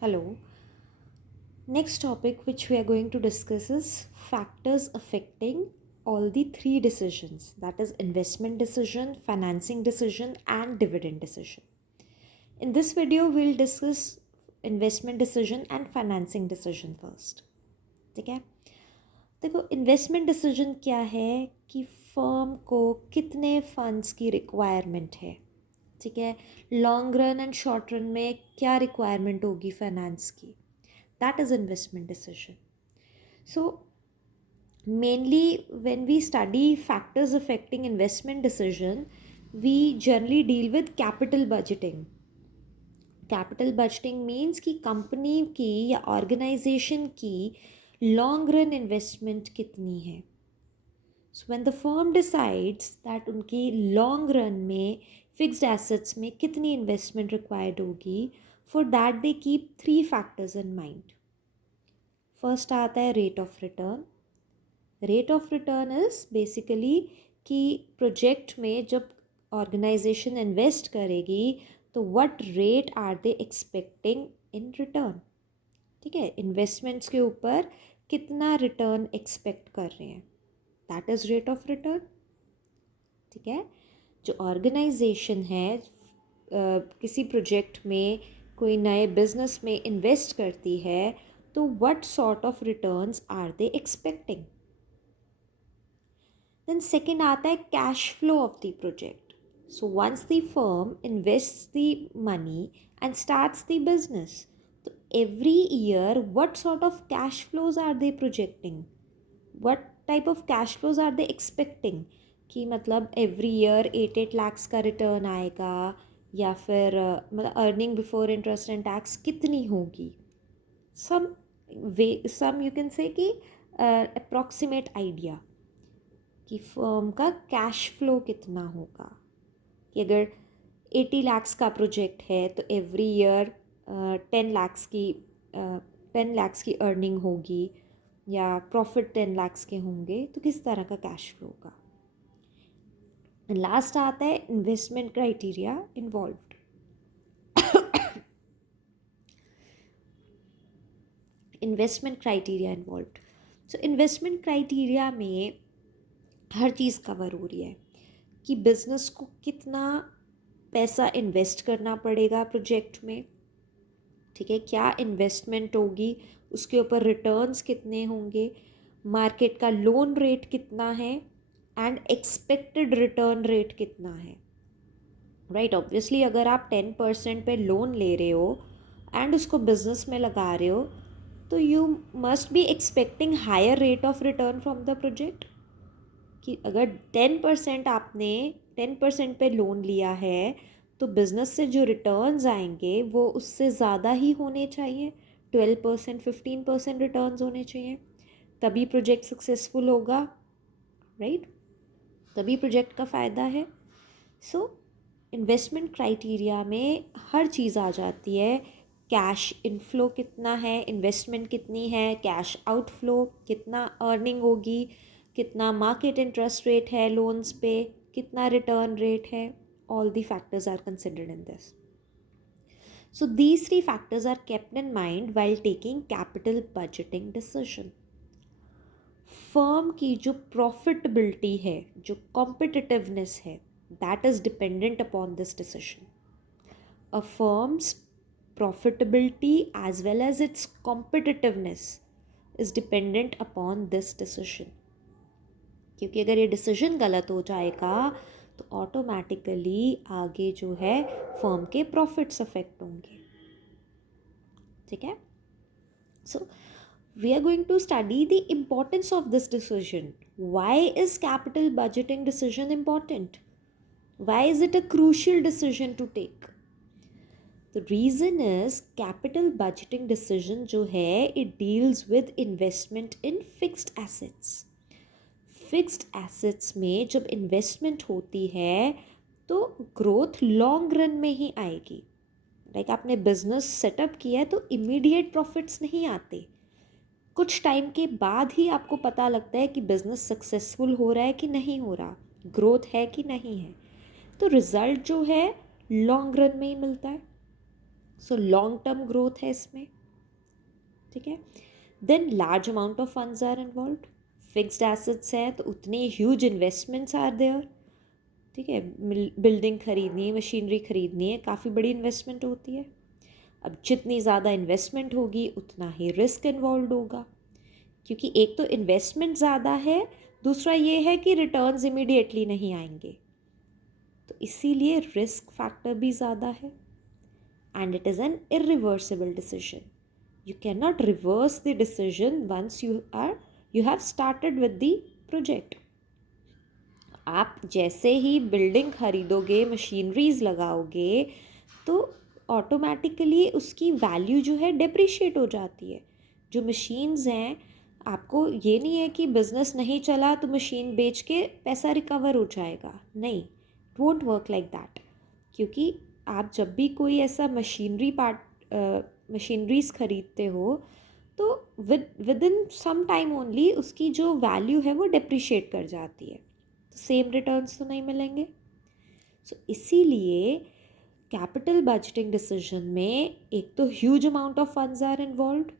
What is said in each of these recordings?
Hello. Next topic which we are going to discuss is factors affecting all the three decisions, that is investment decision, financing decision and dividend decision. In this video we'll discuss investment decision and financing decision first. ठीक है, देखो investment decision क्या है कि firm को कितने funds की requirement है. ठीक है, long run and short run में क्या रिक्वायरमेंट होगी फाइनेंस की. That is investment decision. So mainly when we study factors affecting investment decision, we generally deal with capital budgeting. Capital budgeting means कि company की या ऑर्गेनाइजेशन की long run investment कितनी है. So when the firm decides that उनकी long run में fixed assets में कितनी इन्वेस्टमेंट रिक्वायर्ड होगी, for that they keep three factors in mind. First आता है rate of return. Rate of return is basically कि प्रोजेक्ट में जब ऑर्गेनाइजेशन इन्वेस्ट करेगी तो what rate are they expecting in return. ठीक है, इन्वेस्टमेंट्स के ऊपर कितना रिटर्न एक्सपेक्ट कर रहे हैं, that is rate of return. ठीक है, जो ऑर्गेनाइजेशन है किसी प्रोजेक्ट में कोई नए बिजनेस में इन्वेस्ट करती है तो what sort of returns are they expecting. Then second आता है cash flow of the project. So once the firm invests the money and starts the business, so every year what sort of cash flows are they projecting, what type of cash flows are they expecting कि मतलब every year 8 lakhs का return आएगा या फिर मतलब earning before interest and tax कितनी होगी. सम you can say कि अप्रॉक्सीमेट आइडिया कि फर्म का कैश फ्लो कितना होगा. कि अगर 80 lakhs का प्रोजेक्ट है तो एवरी ईयर 10 lakhs की अर्निंग होगी या प्रॉफिट 10 lakhs के होंगे, तो किस तरह का कैश फ्लो होगा. लास्ट आता है investment criteria involved. Investment criteria involved. So investment criteria में हर चीज़ कवर हो रही है कि बिज़नेस को कितना पैसा इन्वेस्ट करना पड़ेगा प्रोजेक्ट में. ठीक है, क्या इन्वेस्टमेंट होगी, उसके ऊपर रिटर्न्स कितने होंगे, मार्केट का लोन रेट कितना है एंड एक्सपेक्टेड रिटर्न रेट कितना है. राइट, ऑब्वियसली अगर आप 10% पे लोन ले रहे हो एंड उसको बिजनेस में लगा रहे हो तो you must be expecting higher rate of return from the project. कि अगर 10% पे लोन लिया है तो बिज़नेस से जो रिटर्न्स आएंगे वो उससे ज़्यादा ही होने चाहिए. 12% 15% रिटर्न्स होने चाहिए, तभी प्रोजेक्ट सक्सेसफुल होगा. राइट, तभी प्रोजेक्ट का फ़ायदा है. सो इन्वेस्टमेंट क्राइटेरिया में हर चीज़ आ जाती है. कैश इनफ्लो कितना है, इन्वेस्टमेंट कितनी है, कैश आउटफ्लो कितना, अर्निंग होगी कितना, मार्केट इंटरेस्ट रेट है लोन्स पे, कितना रिटर्न रेट है. All the factors are considered in this. So these three factors are kept in mind while taking capital budgeting decision. Firm की जो प्रॉफिटेबिलिटी है, जो कॉम्पिटिटिवनेस है, that is dependent upon this decision. A firm's profitability as well as its competitiveness is dependent upon this decision. क्योंकि अगर ये decision गलत हो जाएगा तो ऑटोमेटिकली आगे जो है फर्म के प्रॉफिट्स अफेक्ट होंगे. ठीक है, so we are going to study the importance of this decision. Why is capital budgeting decision important, why is it a crucial decision to take. The reason is capital budgeting decision जो है it deals with investment in fixed assets. Fixed assets में जब investment होती है तो growth long run में ही आएगी. Like आपने business setup किया है तो immediate profits नहीं आते. कुछ टाइम के बाद ही आपको पता लगता है कि business successful हो रहा है कि नहीं हो रहा, growth है कि नहीं है. तो result जो है long run में ही मिलता है. सो लॉन्ग टर्म ग्रोथ है इसमें, ठीक है। Then large amount of funds are involved, fixed assets हैं तो उतनी ह्यूज इन्वेस्टमेंट्स आर देयर, ठीक है। बिल्डिंग खरीदनी है, मशीनरी खरीदनी है, काफ़ी बड़ी इन्वेस्टमेंट होती है। अब जितनी ज़्यादा इन्वेस्टमेंट होगी उतना ही रिस्क इन्वॉल्व होगा, क्योंकि एक तो इन्वेस्टमेंट ज़्यादा है, दूसरा ये है कि रिटर्न्स इमीडिएटली नहीं आएंगे, तो इसीलिए रिस्क फैक्टर भी ज़्यादा है। And it is an irreversible decision, you cannot reverse the decision once you have started with the project. आप जैसे ही बिल्डिंग खरीदोगे, मशीनरीज लगाओगे, तो ऑटोमेटिकली उसकी वैल्यू जो है डिप्रिशिएट हो जाती है। जो मशीन्स हैं, आपको ये नहीं है कि बिज़नेस नहीं चला तो मशीन बेच के पैसा रिकवर हो जाएगा, नहीं, it won't work like that. क्योंकि आप जब भी कोई ऐसा मशीनरीज खरीदते हो तो within some time only उसकी जो वैल्यू है वो डिप्रिशिएट कर जाती है, तो सेम रिटर्न्स तो नहीं मिलेंगे। सो इसीलिए कैपिटल बजटिंग डिसीजन में एक तो huge amount of funds are involved,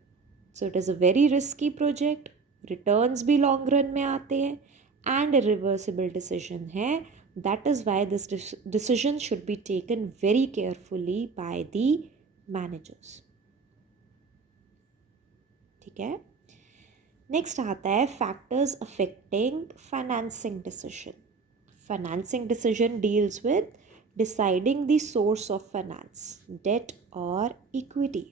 so it is a very risky project, returns भी लॉन्ग रन में आते हैं, एंड रिवर्सिबल डिसीजन है। That is why this decision should be taken very carefully by the managers, ठीक है। Next आता है factors affecting financing decision. Financing decision deals with deciding the source of finance, debt और equity.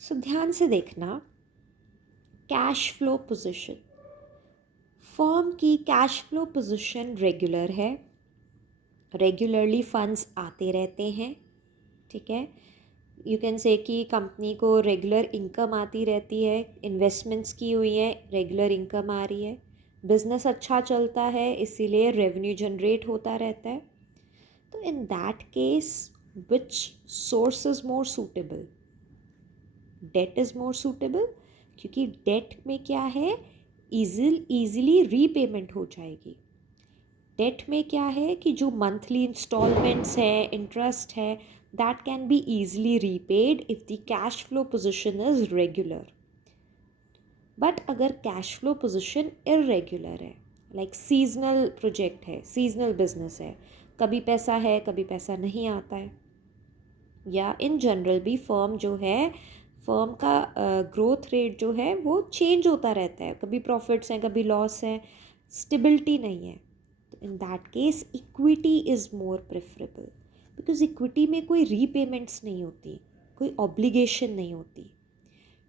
So ध्यान से देखना, cash flow position, firm की cash flow position regular है, रेगुलरली फंड्स आते रहते हैं, ठीक है। यू कैन से कि कंपनी को रेगुलर इनकम आती रहती है, इन्वेस्टमेंट्स की हुई हैं, रेगुलर इनकम आ रही है, बिजनेस अच्छा चलता है इसीलिए रेवेन्यू जनरेट होता रहता है। तो in that case which source is more suitable? Date is more suitable, क्योंकि डेट में क्या है, ईजिली रीपेमेंट हो जाएगी। डेट में क्या है कि जो मंथली इंस्टॉलमेंट्स है, इंटरेस्ट है, that can be easily repaid if the cash flow position is regular. But अगर कैश फ्लो पोजिशन इरेगुलर है, लाइक सीजनल प्रोजेक्ट है, सीजनल बिजनेस है, कभी पैसा है कभी पैसा नहीं आता है, या इन जनरल भी फर्म जो है, फर्म का ग्रोथ रेट जो है वो चेंज होता रहता है, कभी प्रॉफिट्स हैं कभी लॉस है, स्टेबिलिटी नहीं है, तो in that case equity is more preferable, because equity में कोई रीपेमेंट्स नहीं होती, कोई ऑब्लिगेशन नहीं होती।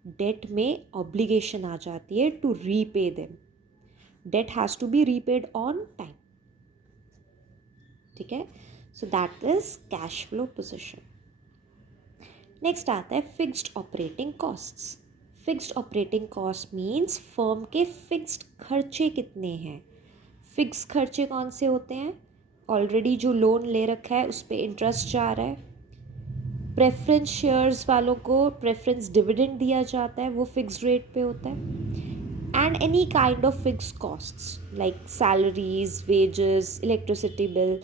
डेट में ऑब्लिगेशन आ जाती है to repay them, debt has to be repaid on time, ठीक है। So that is cash flow position. Next आता है fixed operating costs. Fixed operating cost means firm के फिक्स्ड खर्चे कितने हैं। फिक्स खर्चे कौन से होते हैं? ऑलरेडी जो लोन ले रखा है उस पर इंटरेस्ट जा रहा है, प्रेफरेंस शेयर्स वालों को प्रेफरेंस डिविडेंड दिया जाता है, वो फिक्स्ड रेट पे होता है, and any kind of fixed costs like salaries, wages, electricity bill,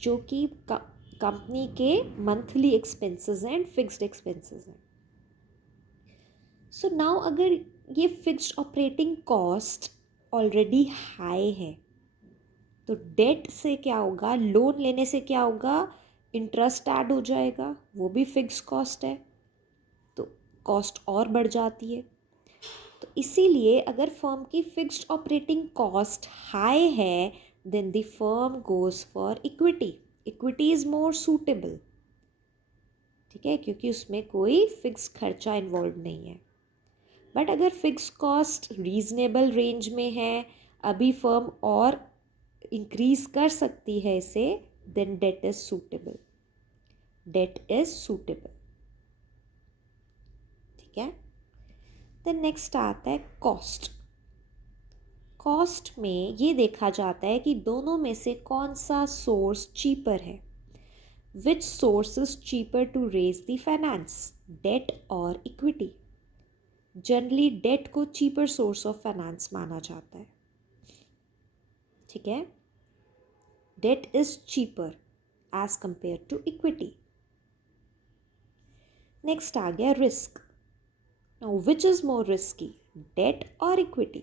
जो कि कंपनी के मंथली एक्सपेंसेस हैं एंड फिक्स्ड एक्सपेंसेस हैं। सो नाउ अगर ये fixed operating cost already high है, तो डेट से क्या होगा, लोन लेने से क्या होगा, इंटरेस्ट ऐड हो जाएगा, वो भी फिक्स कॉस्ट है, तो कॉस्ट और बढ़ जाती है। तो इसीलिए अगर फर्म की फिक्स्ड ऑपरेटिंग कॉस्ट हाई है, then the firm goes for equity. Equity is more suitable, ठीक है, क्योंकि उसमें कोई फिक्स खर्चा इन्वॉल्व नहीं है। बट अगर फिक्स कॉस्ट रीजनेबल रेंज में है, अभी फर्म और इंक्रीज कर सकती है इसे, then debt is suitable, debt is suitable, ठीक है। देन नेक्स्ट आता है कॉस्ट। कॉस्ट में ये देखा जाता है कि दोनों में से कौन सा सोर्स चीपर है, which source is cheaper to raise the finance, debt और इक्विटी। जनरली डेट को चीपर सोर्स ऑफ फाइनेंस माना जाता है, ठीक है, debt is cheaper, as compare to equity. Next आ गया risk. Now which is more risky, debt और इक्विटी?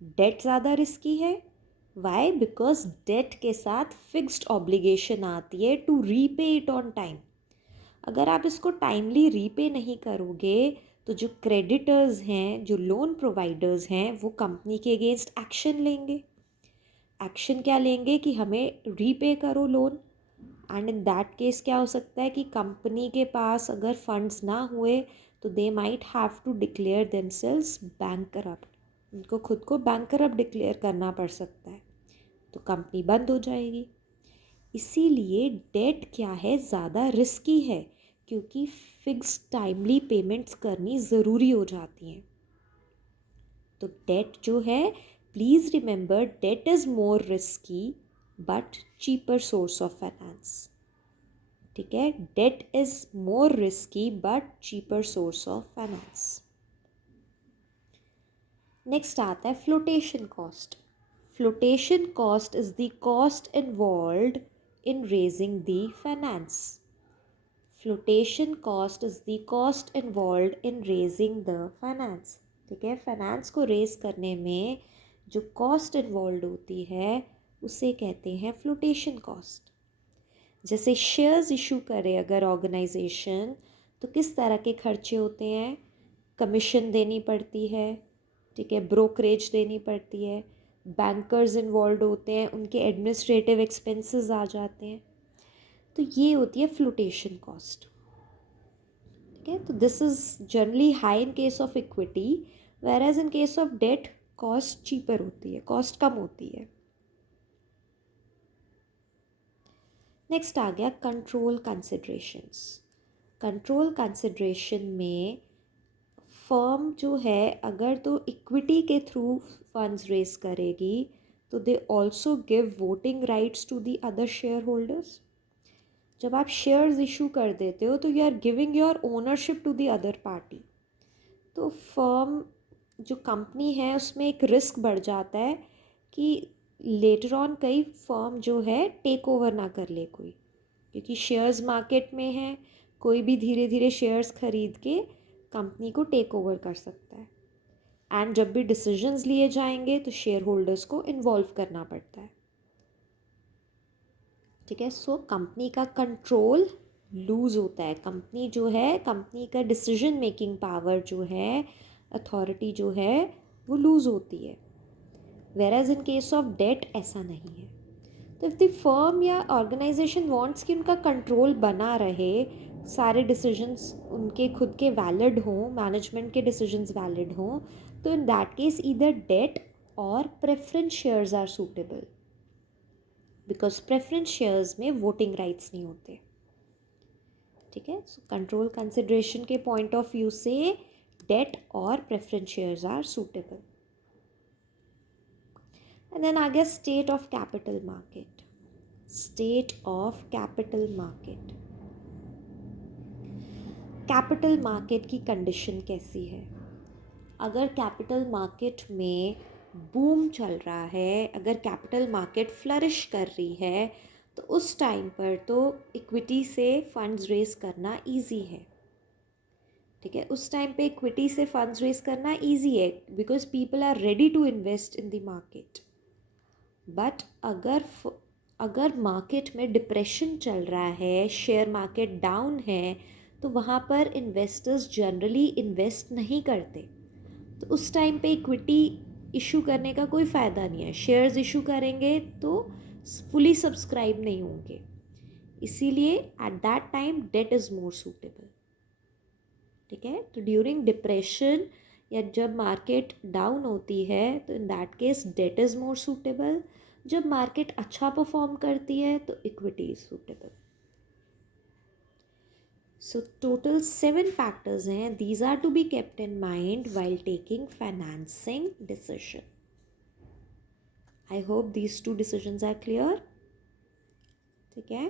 डेट ज़्यादा रिस्की है। वाई? बिकॉज डेट के साथ फिक्स्ड ऑब्लिगेशन आती है to repay it on time. अगर आप इसको टाइमली रीपे नहीं करोगे तो जो क्रेडिटर्स हैं, जो लोन प्रोवाइडर्स हैं, वो कंपनी के अगेंस्ट एक्शन लेंगे। एक्शन क्या लेंगे कि हमें रीपे करो loan. And in that case क्या हो सकता है कि कंपनी के पास अगर फंड्स ना हुए तो they might have to declare themselves bankrupt. उनको खुद को बैंकरप्ट डिक्लेयर करना पड़ सकता है, तो कंपनी बंद हो जाएगी। इसीलिए डेट क्या है, ज़्यादा रिस्की है, क्योंकि फिक्स टाइमली पेमेंट्स करनी ज़रूरी हो जाती हैं। तो डेट जो है, please remember, date is more risky but cheaper source of finance. ठीक है, date is more risky but cheaper source of finance. Next आता है flotation cost. Flotation cost is the cost involved in raising the finance. Flotation cost is the cost involved in raising the finance. ठीक है, finance को raise करने में जो cost involve होती है उसे कहते हैं फ्लोटेशन कॉस्ट। जैसे शेयर्स इशू करे अगर ऑर्गेनाइजेशन, तो किस तरह के खर्चे होते हैं? कमीशन देनी पड़ती है, ठीक है, ब्रोकरेज देनी पड़ती है, बैंकर्स इन्वॉल्व होते हैं, उनके एडमिनिस्ट्रेटिव एक्सपेंसेस आ जाते हैं। तो ये होती है फ्लोटेशन कॉस्ट। ठीक है, तो this is generally high in case of equity, whereas in case of debt cost cheaper होती है, कॉस्ट कम होती है। नेक्स्ट आ गया कंट्रोल कंसिडरेशंस। कंट्रोल कंसिडरेशन में फर्म जो है अगर तो इक्विटी के थ्रू फंड्स रेज करेगी तो they also give voting rights to the other share holders. जब आप शेयर्स इशू कर देते हो तो you are giving your ownership to the other party. तो फर्म जो कंपनी है उसमें एक रिस्क बढ़ जाता है कि लेटर ऑन कई फर्म जो है टेक ओवर ना कर ले कोई, क्योंकि शेयर्स मार्केट में है, कोई भी धीरे धीरे शेयर्स खरीद के कंपनी को टेक ओवर कर सकता है। एंड जब भी डिसीजंस लिए जाएंगे तो शेयर होल्डर्स को इन्वॉल्व करना पड़ता है। ठीक है, सो कंपनी का कंट्रोल लूज होता है। कंपनी जो है, कंपनी का डिसीजन मेकिंग पावर जो है, अथॉरिटी जो है, वो लूज होती है। Whereas in case of debt ऐसा नहीं है। तो इफ़ द फर्म या ऑर्गेनाइजेशन वांट्स कि उनका कंट्रोल बना रहे, सारे डिसीजंस उनके खुद के वैलिड हों, मैनेजमेंट के डिसीजंस वैलिड हों, तो in that case either debt और preference shares are suitable, because preference shares में वोटिंग राइट्स नहीं होते। ठीक है, सो कंट्रोल कंसिडरेशन के पॉइंट ऑफ व्यू से डेट और preference shares are suitable. And then आ गया state of capital market. State of capital market. Capital market की कंडीशन कैसी है? अगर कैपिटल मार्केट में बूम चल रहा है, अगर कैपिटल मार्केट फ्लरिश कर रही है, तो उस टाइम पर तो इक्विटी से फंड्स रेज करना इजी है। ठीक है, उस टाइम पे इक्विटी से फंड्स रेज करना इजी है because people are ready to invest in the market. But अगर मार्केट में डिप्रेशन चल रहा है, शेयर मार्केट डाउन है, तो वहाँ पर इन्वेस्टर्स जनरली इन्वेस्ट नहीं करते। तो उस टाइम पे इक्विटी इशू करने का कोई फ़ायदा नहीं है। शेयर्स इशू करेंगे तो फुली सब्सक्राइब नहीं होंगे, इसीलिए at that time date is more suitable. ठीक है, तो ड्यूरिंग डिप्रेशन या जब मार्केट डाउन होती है तो in that case debt is more suitable. जब मार्केट अच्छा परफॉर्म करती है तो equity is suitable. So total 7 factors हैं, these are to be kept in mind while taking financing decision. I hope these 2 decisions are clear. ठीक है।